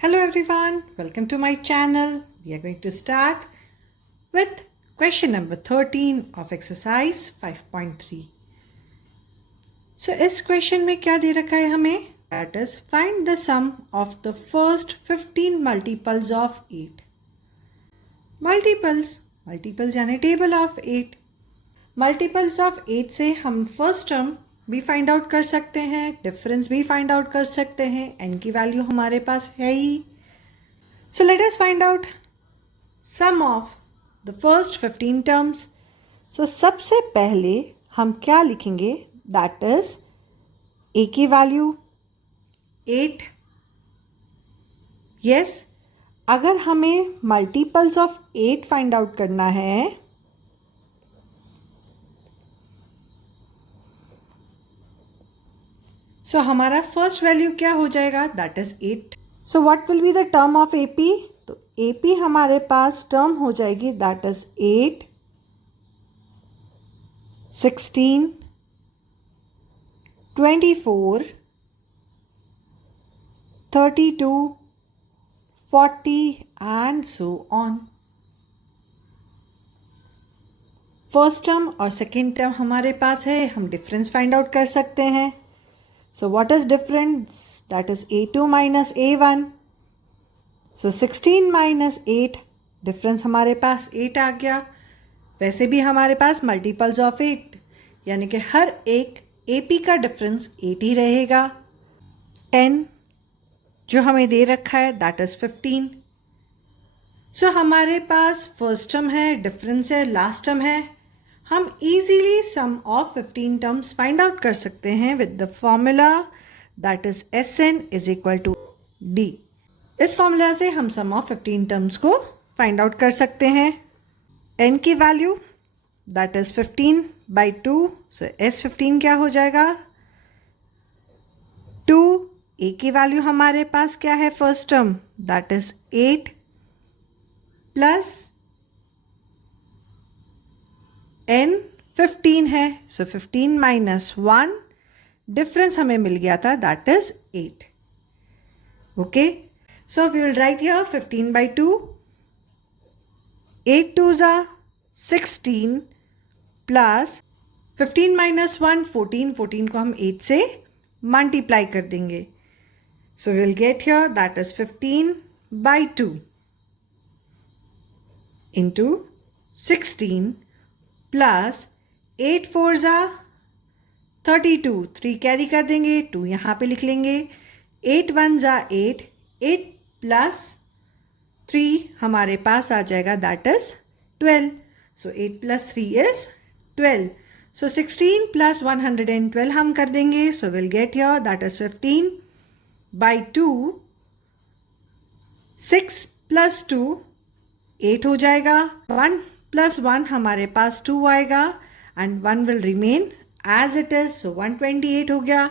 Hello everyone, welcome to my channel. We are going to start with question number 13 of exercise 5.3. So इस question में क्या दे रखा है हमें? That is, find the sum of the first 15 multiples of 8. Multiples यानी table of 8. Multiples of 8 से हम first term भी फाइंड आउट कर सकते हैं, डिफरेंस भी फाइंड आउट कर सकते हैं. एन की वैल्यू हमारे पास है ही. So let us find out sum of the first 15 terms. So सबसे पहले हम क्या लिखेंगे? दैट इज ए की वैल्यू 8. यस, अगर हमें मल्टीपल्स ऑफ 8 फाइंड आउट करना है सो हमारा फर्स्ट वैल्यू क्या हो जाएगा? That is 8. So what will be the term of AP? तो एपी हमारे पास टर्म हो जाएगी that is 8, 16, 24, 32, 40 and so on. First term और सेकेंड टर्म हमारे पास है, हम डिफरेंस फाइंड आउट कर सकते हैं. So what is difference? That is A2 minus A1. So 16 minus 8. Difference हमारे पास 8 आ गया. वैसे भी हमारे पास मल्टीपल्स ऑफ 8 यानी कि हर एक AP का डिफरेंस 8 ही रहेगा. 10 जो हमें दे रखा है दैट इज 15. सो हमारे पास फर्स्ट टर्म है, डिफरेंस है, लास्ट टर्म है. हम easily sum of 15 terms find out कर सकते हैं with the formula that is Sn is equal to D. इस फॉर्मूला से हम sum of 15 terms को find out कर सकते हैं. n की value that is 15 by 2. So S15 क्या हो जाएगा? 2. a की वैल्यू हमारे पास क्या है? First term that is 8 plus n 15 है. सो 15 माइनस 1, डिफरेंस हमें मिल गया था that is 8. Okay, so we will write here 15 by 2. 8 2s are 16 plus 15 minus 1 14. 14 को हम 8 से मल्टीप्लाई कर देंगे. So we will get here that is 15 by 2 into 16 plus 8 4s are 32. 3 carry कर देंगे, 2 यहाँ पे लिख लेंगे. 8 1s are 8. 8 प्लस 3 हमारे पास आ जाएगा that is 12. So 8 plus 3 is 12. So 16 plus 112 हम कर देंगे. सो will get here that is 15 by 2. 6 plus 2 8 हो जाएगा. 1 प्लस 1 हमारे पास 2 आएगा and 1 will remain as it is. So 128 हो गया.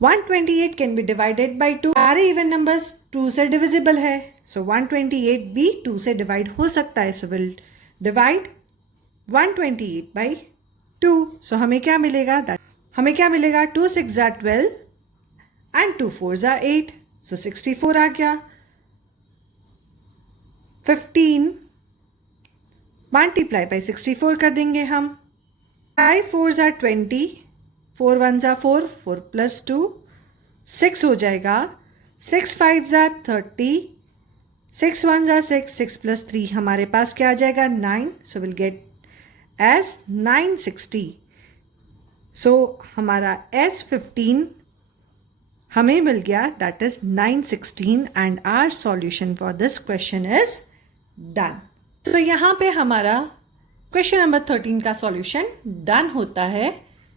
128 कैन बी डिवाइडेड बाई 2. सारे इवन नंबर्स 2 से डिविजिबल है. सो 128 भी 2 से डिवाइड हो सकता है. So will divide 128 by 2. सो हमें क्या मिलेगा? हमें 2 6 are 12 एंड 2 4s are 8. सो 64 आ गया. 15 मल्टीप्लाई बाई 64 कर देंगे हम. 5 4s are 20. 4 1s are 4. 4 plus 2 6 हो जाएगा. 6 5s are 30. 6 1s are 6. 6 plus 3 हमारे पास क्या आ जाएगा? 9. So will get as 960. So हमारा S15 हमें मिल गया that is 916 and our solution for this question is done. तो यहाँ पे हमारा क्वेश्चन नंबर 13 का सॉल्यूशन डन होता है.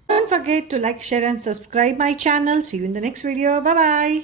Don't forget to like, share and subscribe my channel. See you in the next video. Bye bye.